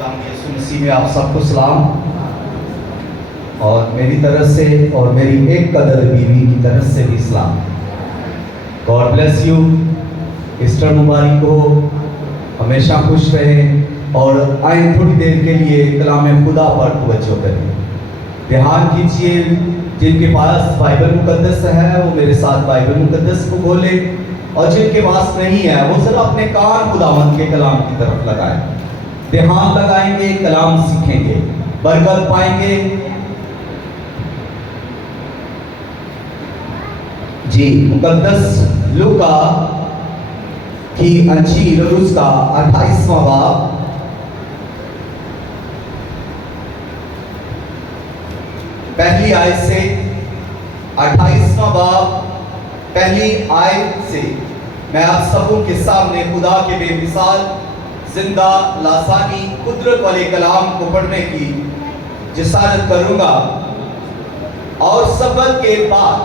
गुलाम यीशु मसीह में आप सबको सलाम, और मेरी तरफ से और मेरी एक कदर बीवी की तरफ से भी सलाम। God bless you. ईस्टर मुबारक हो, हमेशा खुश रहें। और आए थोड़ी देर के लिए कलाम खुदा पर तवज्जो करें। ध्यान कीजिए, जिनके पास बाइबल मुकद्दस है वो मेरे साथ बाइबल मुकद्दस को खोले, और जिनके पास नहीं है वो सिर्फ अपने कान खुदावंद के कलाम की तरफ लगाएं। ध्यान लगाएंगे, कलाम सीखेंगे, बरकत पाएंगे। जी, मुकद्दस लूका की अंजील और उसका 28वां बाब पहली आयत से 28वां बाब पहली आयत से मैं आप सबों के सामने खुदा के बेमिसाल जिंदा लासानी कुदरत वाले कलाम को पढ़ने की जिसारत करूंगा। और सबत के बाद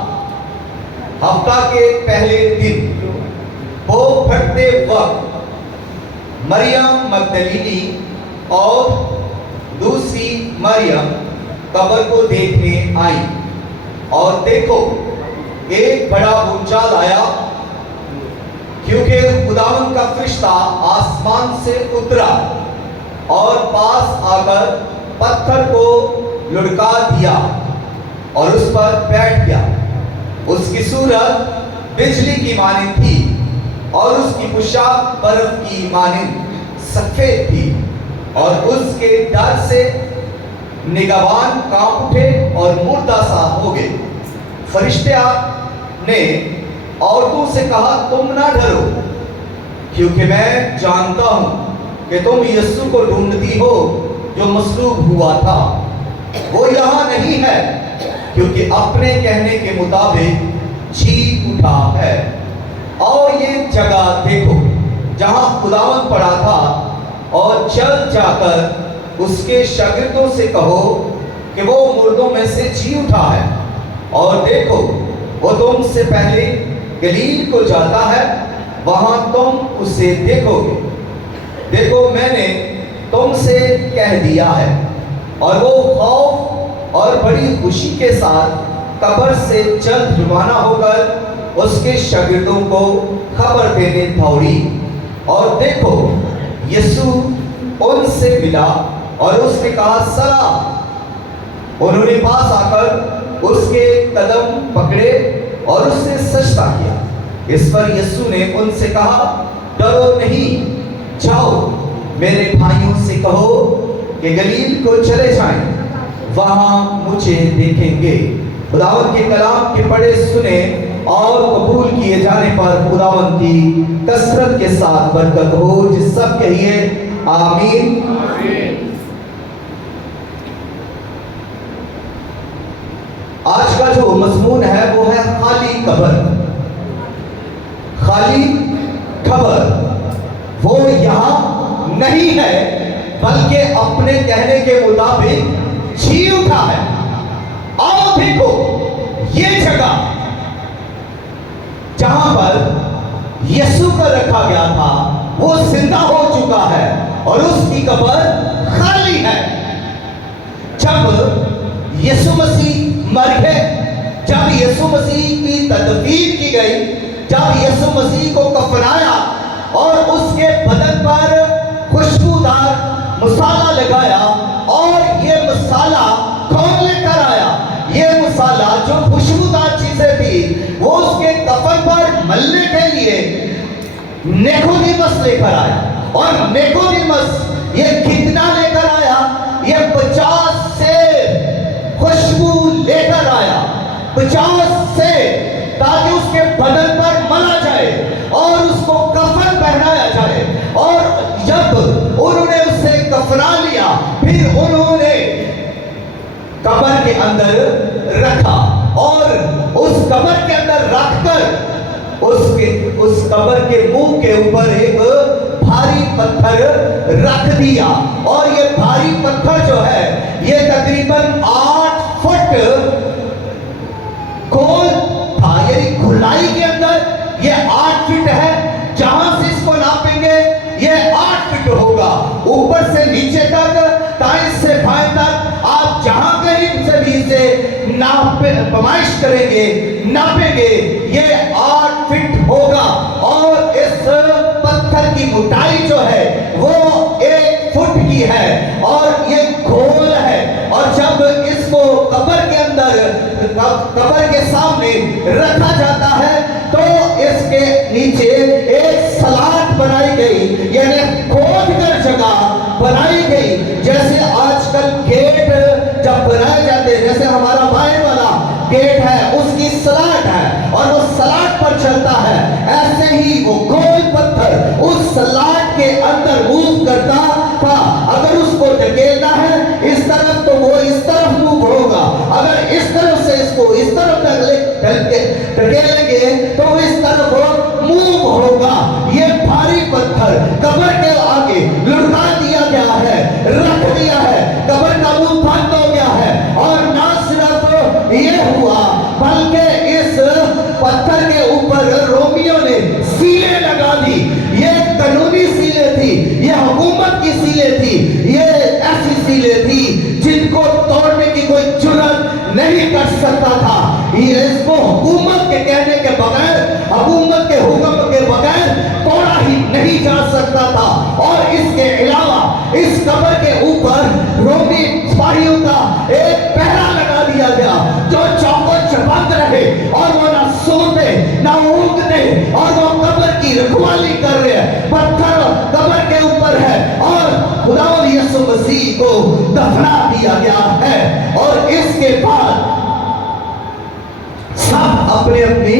हफ्ता के पहले दिन वो फटते वक्त मरियम मगदलीनी और दूसरी मरियम कब्र को देखने आई, और देखो एक बड़ा भूचाल आया, क्योंकि खुदावंद का फरिश्ता आसमान से उतरा और पास आकर पत्थर को लुढ़का दिया और उस पर बैठ गया। उसकी सूरत बिजली की मानिंद थी और उसकी पोशाक बर्फ की मानिंद सफेद थी, और उसके डर से निगहबान कांप उठे और मुर्दा सा हो गए। फरिश्ता ने औरतों से कहा, तुम ना डरो, क्योंकि मैं जानता हूं कि तुम यीशु को ढूंढती हो जो मसलूब हुआ था। वो यहाँ नहीं है, क्योंकि अपने कहने के मुताबिक जी उठा है। और ये जगह देखो जहां खुदावंद पड़ा था, और चल जाकर उसके शागिर्दों से कहो कि वो मुर्दों में से जी उठा है, और देखो वो तुमसे पहले गलील को जाता है, वहां तुम उसे देखोगे। देखो मैंने तुमसे कह दिया है। और वो खौफ और बड़ी खुशी के साथ कब्र से जल्द रवाना होकर उसके शागिर्दों को खबर देने दौड़ी। और देखो यीशु उनसे मिला और उसने कहा, सलाम। उन्होंने पास आकर उसके कदम पकड़े और उससे सजदा किया। इस पर यीशु ने उनसे कहा, डरो नहीं, जाओ मेरे भाइयों से कहो कि गलील को चले जाएं, वहां मुझे देखेंगे। खुदावंद के कलाम के पढ़े सुने और कबूल किए जाने पर खुदावंद की कसरत के साथ बरकत हो। जिस सब कहिए आमीन। आज का जो मजमून है वो है खाली कब्र। खाली कब्र वो यहाँ नहीं है, बल्कि अपने कहने के मुताबिक जी उठा है। आओ देखो ये जगह जहां पर यीशु को रखा गया था वो जिंदा हो चुका है और उसकी कब्र खाली है। जब यीशु मसीह मर गए, जब यीशु मसीह की तदफीन की गई, जब यीशु मसीह को कफनाया और उसके बदन पर खुशबूदार मसाला लगाया, और ये मसाला कौन लेकर आया? ये मसाला जो खुशबूदार चीजें थी वो उसके कफन पर मलने के लिए निकोदेमस लेकर आया। और निकोदेमस ये कितना लेकर आया? ये 50 से खुशबू लेकर आया, 50 से, ताकि उसके बदन पर मला जाए और उसको कफन पहनाया जाए। और जब उन्होंने उसे कफना लिया, फिर उन्होंने कब्र के अंदर रखा, और उस कब्र के अंदर रखकर उस कब्र के मुंह के ऊपर एक भारी पत्थर रख दिया। और ये भारी पत्थर जो है ये तकरीबन 8 फुट गोल था, यानी खुलाई के अंदर ये 8 फीट है। जहां से इसको नापेंगे ये 8 फीट होगा, ऊपर से नीचे तक کریں گے, ناپیں گے, یہ 8 فٹ ہوگا اور اس پتھر کی موٹائی جو ہے وہ 1 فٹ کی ہے اور یہ گول ہے. اور جب اس کو قبر کے اندر, قبر کے سامنے رکھا جاتا ہے تو اس کے نیچے ایک سلاٹ بنائی گئی, یعنی کھود کر جگہ بنائی گئی. جیسے آج کل گیٹ جب بنائے جاتے ہیں, جیسے ہمارا باہر والا گیٹ ہے اس کی سلاٹ ہے اور وہ سلاٹ پر چلتا ہے, ایسے ہی وہ گول پتھر اس سلاٹ کے اندر موو کرتا تھا. اگر اس کو دھکیلنا ہے اس طرف تو وہ اس طرف موو ہوگا, اگر اس طرف سے اس کو اس طرف دھکیلیں گے تو وہ اس طرف موو ہوگا. یہ بھاری پتھر قبر کے آگے لٹکا دیا گیا ہے, رکھ دیا ہے, قبر کا منہ بند ہو گیا ہے. اور نہ صرف یہ ہوا بلکہ اس پتھر کے اوپر رومیوں نے سیلیں لگا دی. یہ قانونی سیلیں تھی, یہ حکومت کی سیلیں تھی, یہ ایسی سیلیں تھی جن کو توڑنے کی کوئی جرات نہیں کر سکتا تھا. یہ اس کو حکومت کے کہنے کے بغیر, حکومت کے حکم کے بغیر توڑا ہی نہیں جا سکتا تھا. اور اس کے علاوہ اس قبر کے اوپر رومی سپاہیوں کا ایک پہرا لگا دیا گیا جو چوکو چبند رہے اور وہ نہ سوتے نہ اونگتے اور وہ قبر کی رکھوالی کر رہے ہیں. پتھر قبر کے اوپر ہے اور خداوند یسوع مسیح کو دفنا دیا گیا ہے. اور اس کے بعد سب اپنے اپنی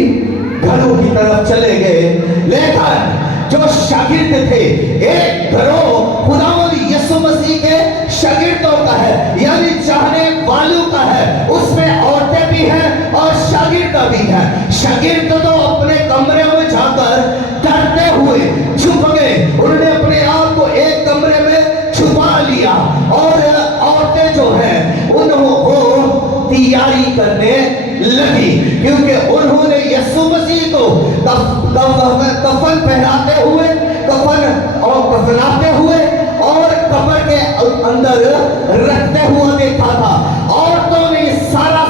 گھروں کی طرف چلے گئے, لیکن جو شاگرد تھے, ایک گھروں خداوند یسوع مسیح کے شاگردوں کا ہے, یعنی چاہنے والوں کا ہے, اس میں عورتیں بھی ہیں اور شاگرد بھی ہیں. شاگرد تو اپنے کمرے میں جا کر ڈرتے ہوئے چھپ گئے, انہوں نے اپنے آپ کو ایک کمرے میں چھپا لیا. اور عورتیں جو ہیں انہوں کو تیاری کرنے لگی, کیونکہ انہوں نے یسوع مسیح کو کفن پہناتے ہوئے, کفناتے ہوئے اور قبر کے اندر رکھتے ہوئے دیکھا تھا. عورتوں نے سارا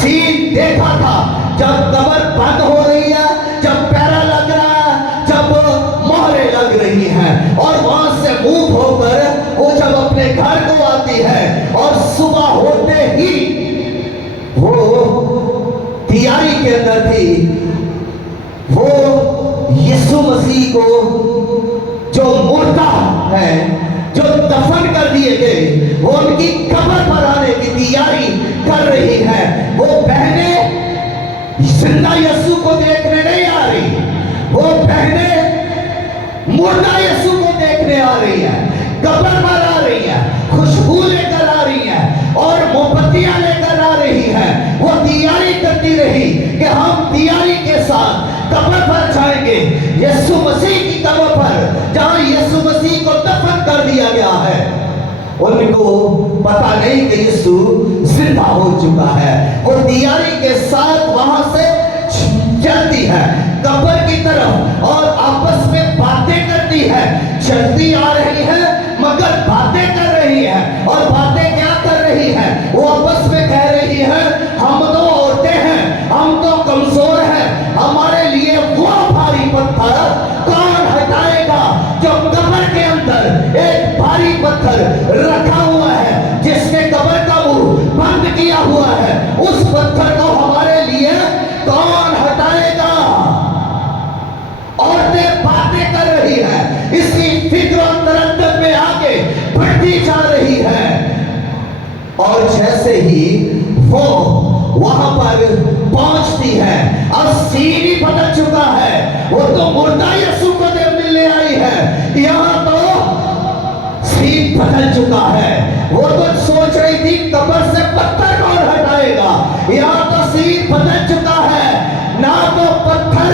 سین دیکھا تھا, جب قبر بند ہو رہی ہے, جب پیرا لگ رہا ہے, جب مہریں لگ رہی ہیں, اور وہاں سے موو ہو کر وہ جب اپنے گھر کو آتی ہے اور صبح ہوتے ہی وہ تیاری کے اندر تھی. وہ یسوع مسیح کو جو مردہ ہے, جو دفن کر دیے گئے, وہ ان کی قبر پر آنے کی تیاری کر رہی ہے. وہ بہنیں زندہ یسوع کو دیکھنے نہیں آ رہی, وہ بہنیں مردہ یسوع کو دیکھنے آ رہی ہیں, قبر پر آ رہی ہیں, خوشبو لے کر آ رہی ہیں اور موم بتیاں لے کر آ رہی ہیں. وہ تیاری کرتی رہی کہ ہم تیاری کے ساتھ قبر پر جائیں گے, یسوع مسیح کی قبر پر جہاں یسوع مسیح کو دفن کر دیا گیا ہے. ان کو پتا نہیں کہ یسوع زندہ ہو چکا ہے. وہ تیاری کے ساتھ وہاں سے چلتی ہے قبر کی طرف اور آپس میں باتیں کرتی ہے, چلتی آ رہی ہے مگر باتیں کر رہی ہے. اور باتیں کیا کر رہی ہے, وہ آپس میں کہہ رہی ہے, ہم تو عورتیں ہیں, ہم تو کمزور ہیں, ہمارے لیے وہ بھاری پتھر کون ہٹائے گا جو قبر کے اندر ایک بھاری پتھر رکھا ہوا ہے جس نے قبر کا منہ بند کیا ہوا ہے, اس پتھر کو ہمارے لیے کون ہٹائے گا. عورتیں باتیں کر رہی ہیں, اسی فکر و تردد میں آگے بڑھتی جا رہی ہے. اور جیسے ہی وہ وہاں پر پہنچتی ہے, اب سین ہی بدل چکا ہے. وہ تو مردہ یسوع کو ملنے آئی ہے, یہاں تو سین بدل چکا ہے. وہ تو سوچ رہی تھی قبر سے پتھر کون ہٹائے گا, یہاں تو سین بدل چکا ہے. نہ تو پتھر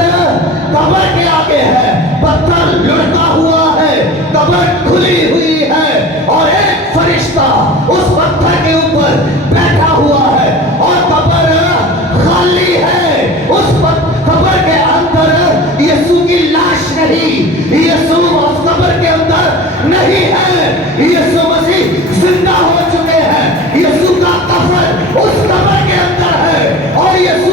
قبر کے آگے ہے, پتھر لڑکا ہوا ہے, قبر کھلی ہوئی ہے اور ایک فرشتہ اس پتھر کے اوپر بیٹھا ہوا ہے اور قبر خالی ہے. اس قبر کے اندر یسوع کی لاش نہیں, یسوع اس قبر کے اندر نہیں ہے. یسوع مسیح زندہ ہو چکے ہیں, یسوع کا کفن اس قبر کے اندر ہے اور یسوع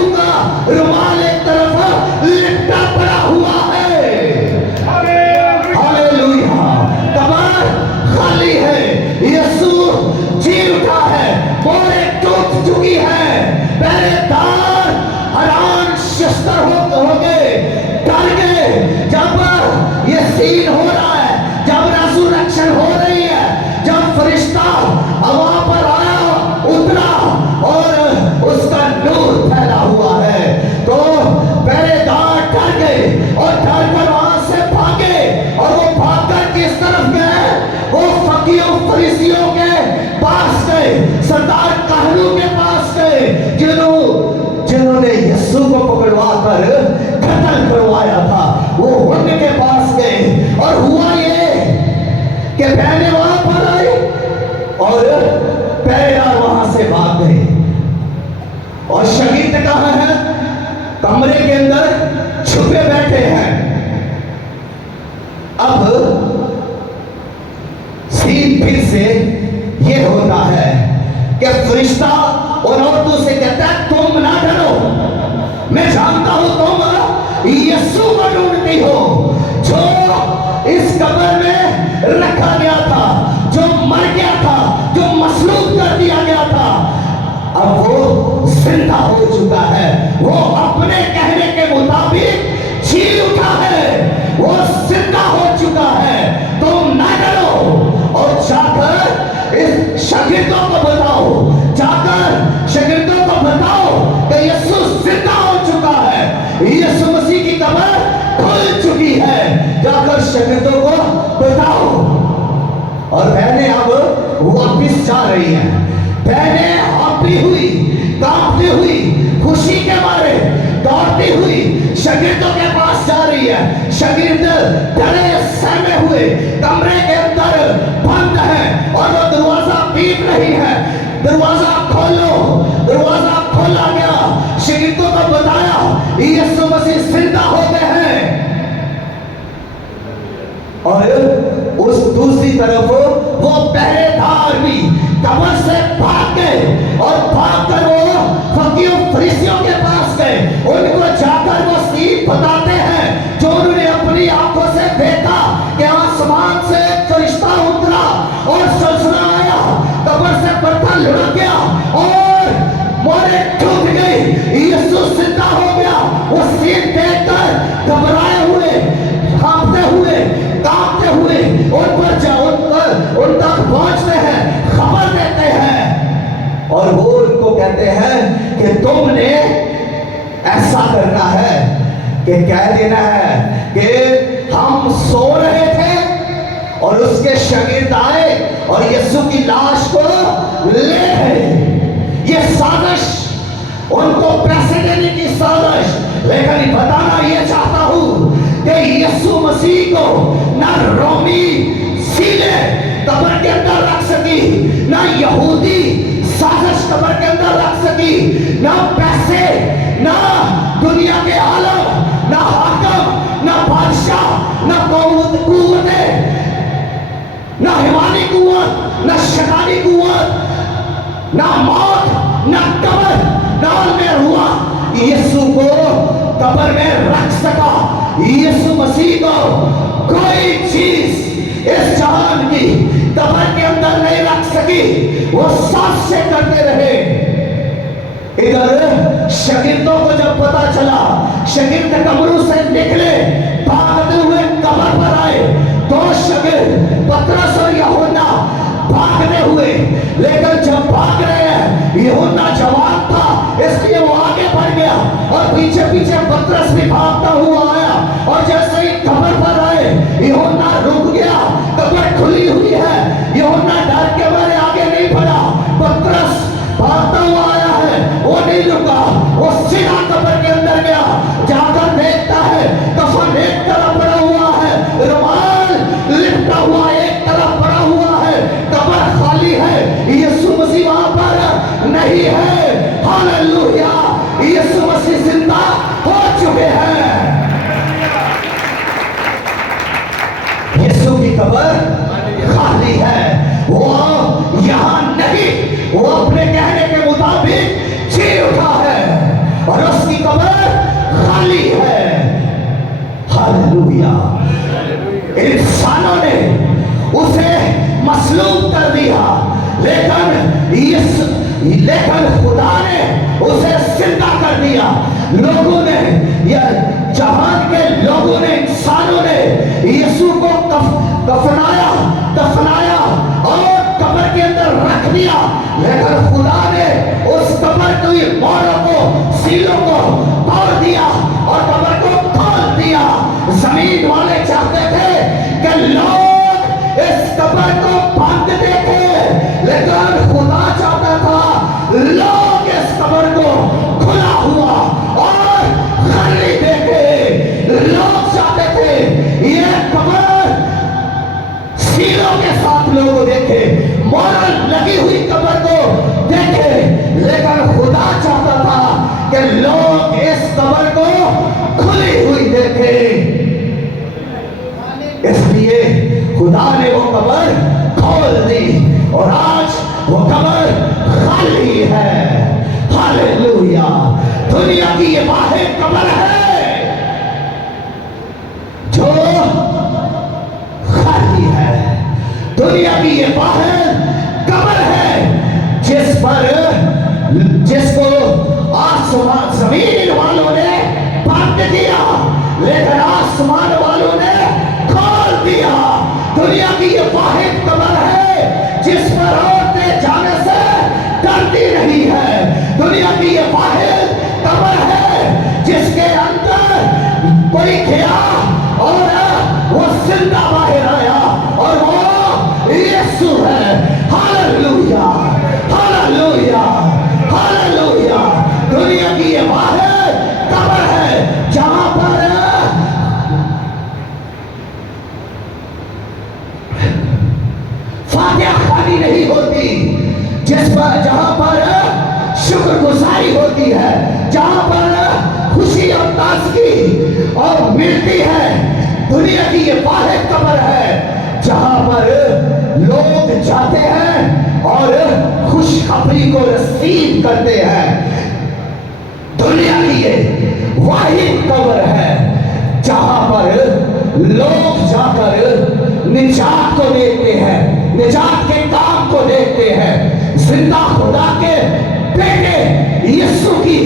फकीरों फरीसियों के पास गए, सरदार काहनों के पास गए, जिन्होंने यीशु को पकड़वा कर कत्ल करवाया था, वो उनके पास गए। और हुआ ये कि बहनें वहां पर आई और पहरेदार वहां से भाग गए। और शहीद कहां है? कमरे के अंदर छुपे बैठे हैं। अब सीन फिर से ये होता है कि फरिश्ता और औरतों से कहता है तुम ना डरो, मैं जानता हूं तुम यीशु को ढूंढती हो, जो इस कब्र में रखा गया था, जो मर गया था, जो मसलूब कर दिया गया था। अब वो जिंदा हो चुका है, वो अपने कहने के मुताबिक जी उठा है, वो जिंदा हो चुका है, तुम ना डरो। और जाकर इस शागिर्दों को बताओ, जाकर शागिर्दों को बताओ कि यीशु जिंदा हो चुका है, यीशु मसीह की कब्र खुल चुकी है, जाकर शागिर्दों को बताओ। और बहनें अब वापिस जा रही हैं, बहनें हाँफती हुई, कांपती हुई, खुशी के मारे दौड़ती हुई शागिर्दों के पास जा रही है। शागिर्द डरे सहमे हुए कमरे के अंदर बंद है और वो दरवाजा पीट रही है, दरवाजा खोलो। दरवाजा खोला गया, शागिर्दों को बताया यीशु मसीह जिंदा हो गए हैं। और उस दूसरी तरफ वो पहरेदार भी कब्र से भाग गए और भागकर वो फकीरों फरीसियों के पास गए। उनको जाकर वो सीन बताते हैं जो उन्होंने अपनी आंखों से देखा कि आसमान से एक फरिश्ता उतरा और सलसला आया, कब्र से पत्थर लुढ़क गया और मोरे टूट गई, यीशु जिंदा हो गया। वो सीन देखकर घबराए हुए, कांपते हुए, कांपते हुए उन तक पहुंचते हैं, खबर देते हैं और वो उनको कहते हैं कि तुमने ऐसा करना है कि कह देना है कि हम सो रहे थे और उसके शागिर्द आए और यीशु की लाश को ले गए। ये साजिश, उनको पैसे देने की साजिश। लेकिन बताना ये चाहता हूं कि यीशु मसीह को ना रोमी सीले कब्र के अंदर रख सकी, ना यहूदी साजिश कब्र के अंदर रख सकी, ना पैसे, ना दुनिया के आलम, ना हाकम, ना बादशाह, ना कुव्वतें, ना हिमानी कुव्वत, ना शैतानी कुव्वत, ना मौत, ना कब्र, ना में हुआ यीशु को कब्र में रख सका। यीशु मसीह को कोई चीज इस जहान की कब्र के अंदर नहीं रख सकी, वो साजिशें करते रहे। इधर शागिर्दों को जब पता चला, शागिर्द कब्रों से निकले, भागते हुए कब्र पर आए। दो शागिर्द पतरस और यूहन्ना भागते हुए, लेकिन जब भाग रहे हैं, यूहन्ना जवान था इसलिए वो आगे बढ़ गया और पीछे पीछे पतरस भी भागता हुआ आया। और जैसे ही कब्र पर आए, यूहन्ना रुक गया, कब्र खुली हुई है, यूहन्ना डर के मारे आगे नहीं बढ़ा। पतरस भागता हुआ आया है, वो नहीं रुका, वो सीधा कब्र के अंदर गया। जाकर देखता है कफन एक तरफ पड़ा हुआ है, रुमाल लिपटा हुआ एक तरफ पड़ा हुआ है, कब्र खाली है, यीशु मसीह वहां पर नहीं है। हालेलुया, यीशु मसीह जिंदा हो चुके हैं। यीशु की कब्र खाली है, वो यहां नहीं, वो अपने कहने के मुताबिक जी उठा है और उसकी कब्र खाली है। हालेलुया, इंसानों ने उसे मसलूब कर दिया, लेकिन खुदा ने उसे जिंदा कर दिया। लोगों ने, या जहान के लोगों ने, इंसानों ने यीशु को दफनाया और कब्र के अंदर रख दिया, लेकिन खुदा ने उस कब्र की मोहरों को, सीलों को तोड़ दिया और कब्र को खोल दिया। जमीन वाले चाहते थे कि लोग इस कब्र को बंद देखे, लेकिन खुदा चाहता था लोग इस कब्र को खुला हुआ और खाली देखे। लोग चाहते थे ये कब्र सीलों के साथ लोग देखे, मोहर लगी हुई कब्र को देखे, लेकिन खुदा चाहता था कि लोग इस कब्र को खुली हुई देखे। इसलिए खुदा ने वो कब्र खोल दी और आज वो कब्र खाली है। हालेलुया। दुनिया की ये वाहिद कब्र है जो खाली है। दुनिया की ये वाहिद कब्र है जिसको आसमान जमीन वालों ने बंद किया, लेकिन आसमान वालों ने खोल दिया। दुनिया की ये वाहिद कब्र है जिस पर औरतें जाने से डरती नहीं है। दुनिया की ये वाहिद कब्र है जिसके अंदर कोई गया और वो जिंदा बाहर आया और वो यीशु है। Hallelujah, hallelujah, hallelujah. दुनिया की ये वाहिद कब्र है जहां पर फातिहा खाली नहीं होती, जहां पर शुक्रगुजारी होती है, जहां पर खुशी और ताजगी और मिलती है। दुनिया की ये वाहिद कब्र है जहां पर लोग जाते हैं और खुशखबरी को रिसीव करते हैं। दुनिया की ये वाहिद कब्र है जहां पर लोग जाकर निजात को देखते हैं, निजात के काम को देखते हैं, जिंदा खुदा के बेटे यीशु की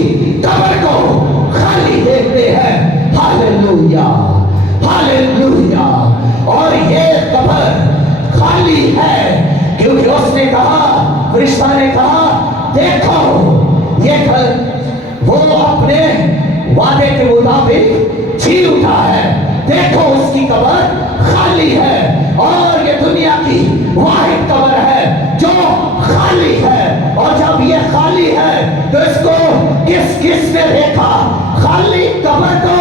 कब्र को खाली देखते हैं। Hallelujah, hallelujah. और ये कब्र खाली है क्योंकि उसने कहा, फरिश्ता ने कहा, देखो ये वो अपने वादे के मुताबिक जी उठा है, देखो उसकी कब्र खाली है। और ये दुनिया की वाहिद कब्र है जो खाली है। और जब ये खाली है तो इसको किस ने देखा? खाली कब्र को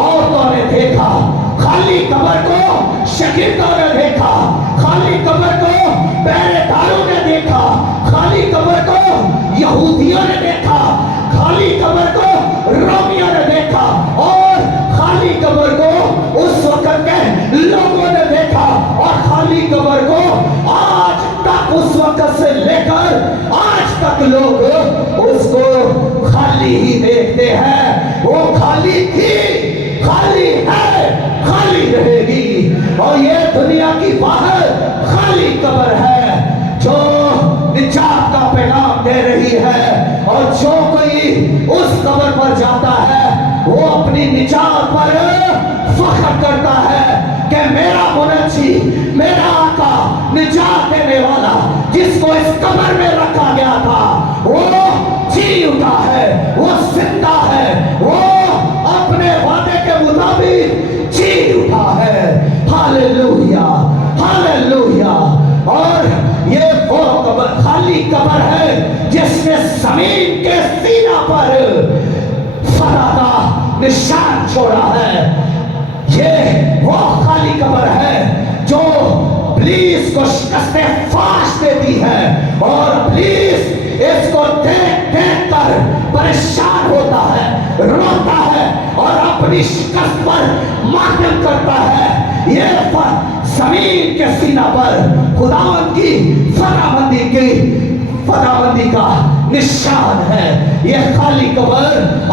औरतों ने देखा, खाली कब्र को शकीलों ने देखा, खाली कब्र को पहरेदारों ने देखा, खाली कब्र को यहूदियों ने देखा, खाली कब्र को रोमियों ने देखा और खाली कब्र को उस वक्त के लोगों ने देखा। और खाली कब्र को आज तक, उस वक्त से लेकर आज तक लोग उसको खाली ही देखते हैं। वो खाली थी, खाली है, खाली रहेगी। और ये दुनिया की बाहर खाली कब्र है जो निजात का पैगाम दे रही है। और जो कोई उस कब्र पर जाता है वो अपनी निजात पर फख्र करता है कि मेरा मुनज्जी, मेरा आका, निजात देने वाला जिसको इस कब्र में रखा गया था वो जी उठा है, वो जिंदा है, वो अपने वादे के मुताबिक जी उठा है। Hallelujah, hallelujah. और ये वो कब्र, खाली कब्र है जिसने जमीन के सीना पर फतह का निशान छोड़ा है। ये वो खाली कब्र है जो इब्लीस को शिकस्ते फाश देती है और इब्लीस इसको देख देख कर परेशान होता है, रोता है और अपनी शिकस्त पर मातम करता है। ये जमीन के सीना पर खुदावंद की फनाबंदी का निशान है। ये खाली कब्र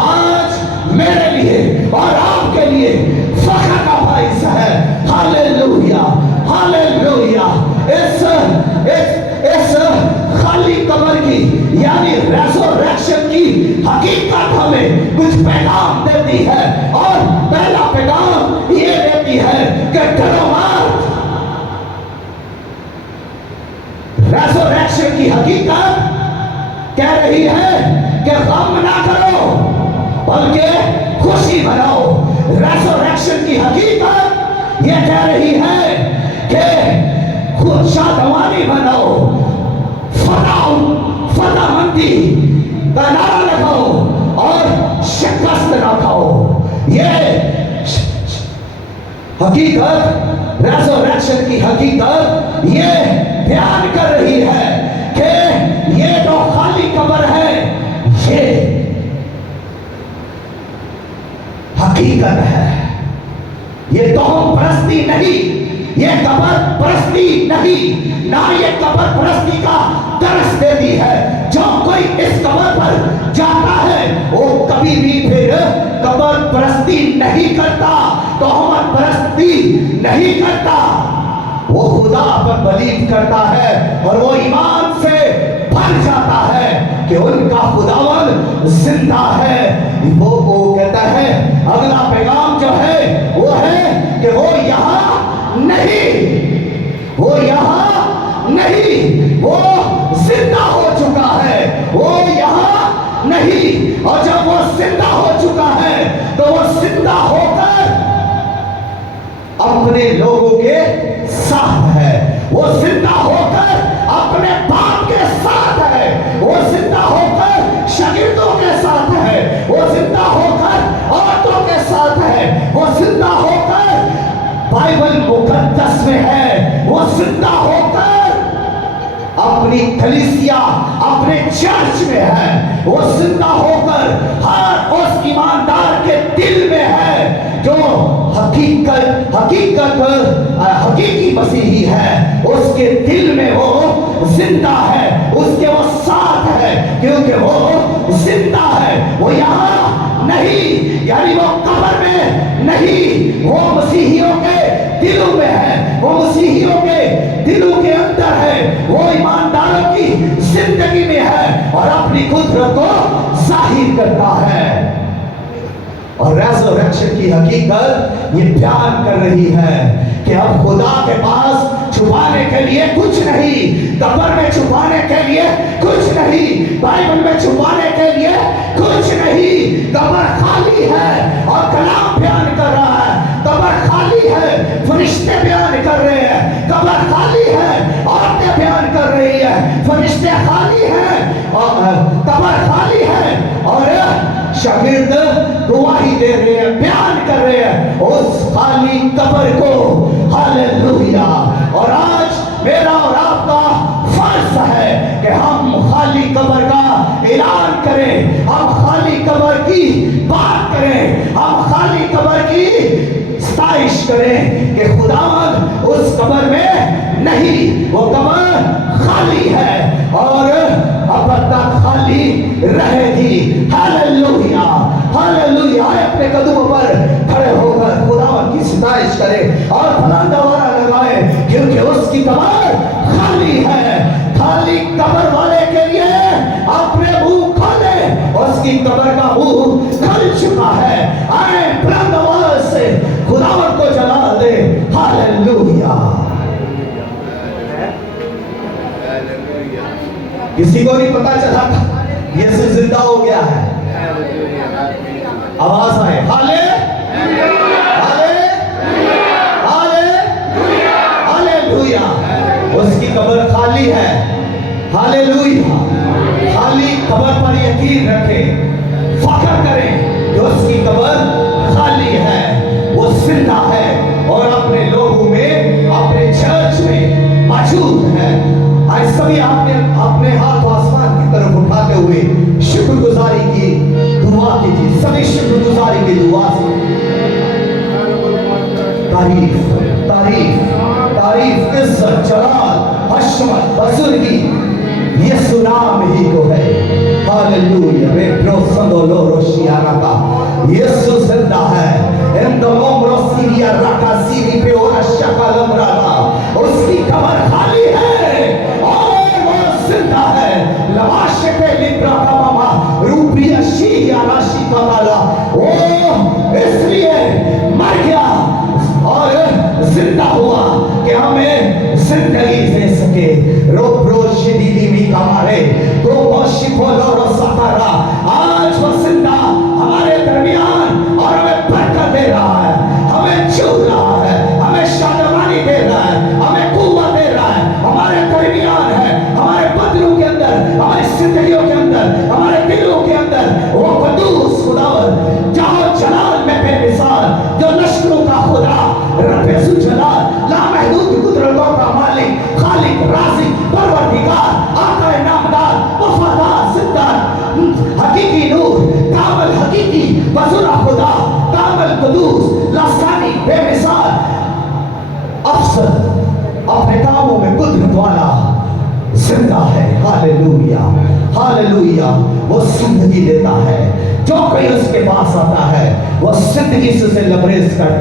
आज मेरे लिए और आपके लिए फख्र का बाइस है। Hallelujah, hallelujah. इस खाली कब्र की यानी रेज़रेक्शन की हकीकत हमें कुछ पैगाम देती है। और पहला पैगाम ये देती है कि डरो मत। रेज़रेक्शन की हकीकत कह रही है कि गम ना करो बल्कि खुशी मनाओ। रेज़रेक्शन की हकीकत ये कह रही है कि शादवानी बनाओ, फतेहमंदी का नारा लगाओ और शिकस्त ना खाओ। ये हकीकत, रेज़रेक्शन की हकीकत ये बयान कर रही है कि ये जो खाली कब्र है ये हकीकत है, ये तोहम परस्ती नहीं, ये कब्र परस्ती नहीं, ना ये कब्र परस्ती का दर्श देती है। जो कोई इस कब्र पर जाता है वो कभी भी फिर कब्र परस्ती नहीं करता, तोहमत परस्ती नहीं करता, वो खुदा पर बिलीव करता है और वो ईमान से भर जाता है कि उनका खुदावन जिंदा है। वो कहता है, अगला पैगाम जो है वो है कि वो यहाँ नहीं, वो यहाँ नहीं, वो जिंदा हो चुका है, वो यहाँ नहीं। और जब वो जिंदा हो चुका है तो वो जिंदा होकर अपने लोगों के साथ है, वो जिंदा होकर अपने बाप के साथ है, वो जिंदा होकर शागिर्दों के साथ है, वो जिंदा होकर औरतों के साथ है, वो जिंदा होकर बाइबल मुकद्दस में है, वो जिंदा होकर अपनी कलीसिया, अपने चर्च में है, वो जिंदा होकर हर उस ईमानदार के दिल में है जो हकीकी मसीही है, उसके दिल में वो जिंदा है, उसके वो साथ है, क्योंकि वो जिंदा है। वो यहाँ नहीं, यानी वो कब्र में नहीं, वो मसीहियों के दिलों में है, वो मसीहियों के दिलों के अंदर है, वो ईमानदारों की जिंदगी में है और अपनी कुदरत को जाहिर करता है। और रेज़रेक्शन की हकीकत ये बयान कर रही है कि अब खुदा के पास छुपाने के लिए कुछ नहीं, कब्र में छुपाने के लिए कुछ नहीं, बाइबल में छुपाने के लिए कुछ नहीं। कब्र खाली है और कलाम बयान कर रहा है, कब्र खाली है, फरिश्ते बयान कर रहे हैं, कब्र खाली है, औरतें बयान कर रही है, फरिश्ते खाली हैं और कब्र खाली है और शागिर्द गवाही दे रहे हैं, बयान कर रहे हैं उस खाली कब्र को। हालेलुया। और आज मेरा और आपका फर्ज है कि हम खाली कब्र का ऐलान करें, हम खाली कब्र की बात करें, हम खाली कब्र की सताइश करें कि खुदावंद उस कब्र में नहीं, वो कब्र खाली है और अब तक खाली रहेगी। Hallelujah, hallelujah. अपने कदमों पर खड़े होकर खुदावंद की सताइश करें और फलांदा वाला लगाए, क्योंकि उसकी कब्र खाली है। खाली कब्र वाले के लिए अपने मुंह खोले, उसकी कब्र का मुंह खुल चुका है। आए बुलंद आवाज से खुदावंद को जला दे। हालेलुया। किसी को नहीं पता चला था यीशु जिंदा हो गया है। आवाज आए, हाले हाले हाले हालेलुया। उसकी कब्र खाली है। हालेलुया। खाली कब्र पर यकीन रखें, फख्र करें कि उसकी कब्र खाली है, वो जिंदा है और अपने लोगों में, अपने चर्च में मौजूद है। आज सभी आपने अपने हाथ आसमान की तरफ उठाते हुए शुक्रगुजारी की दुआ कीजिए। सभी शुक्रगुजारी की दुआ से तारीफ तारीफ तारीफ, इज्जत, जलाल, हशमत, बुजुर्गी यीशु नाम ही को है। हालेलुया। वे प्रोसंदो लोरोशियाना का यीशु जिंदा है। इन दोनों रोसिया रखा सीरी पे और शका लमराना, उसकी कब्र खाली है और वो जिंदा है। लवाशे पे लिब्रा का मामा रूपी अशी या राशि का वाला, वो इसलिए मर गया और जिंदा हुआ कि हमें जिंदगी दे सके। रोब्रोशी दीदी भी कमारे तो मोशी बोलो रोसाकारा, आज वो जिंदा हमारे दरमियान और हमें बरकत दे रहा है, हमें छू रहा है, हमें शादमानी दे रहा अपने कामों में कुदरत वाला जिंदा है। Hallelujah, hallelujah. वो जिंदगी देता है। जो कोई उसके पास आता है वो जिंदगी से लबरेज करता है।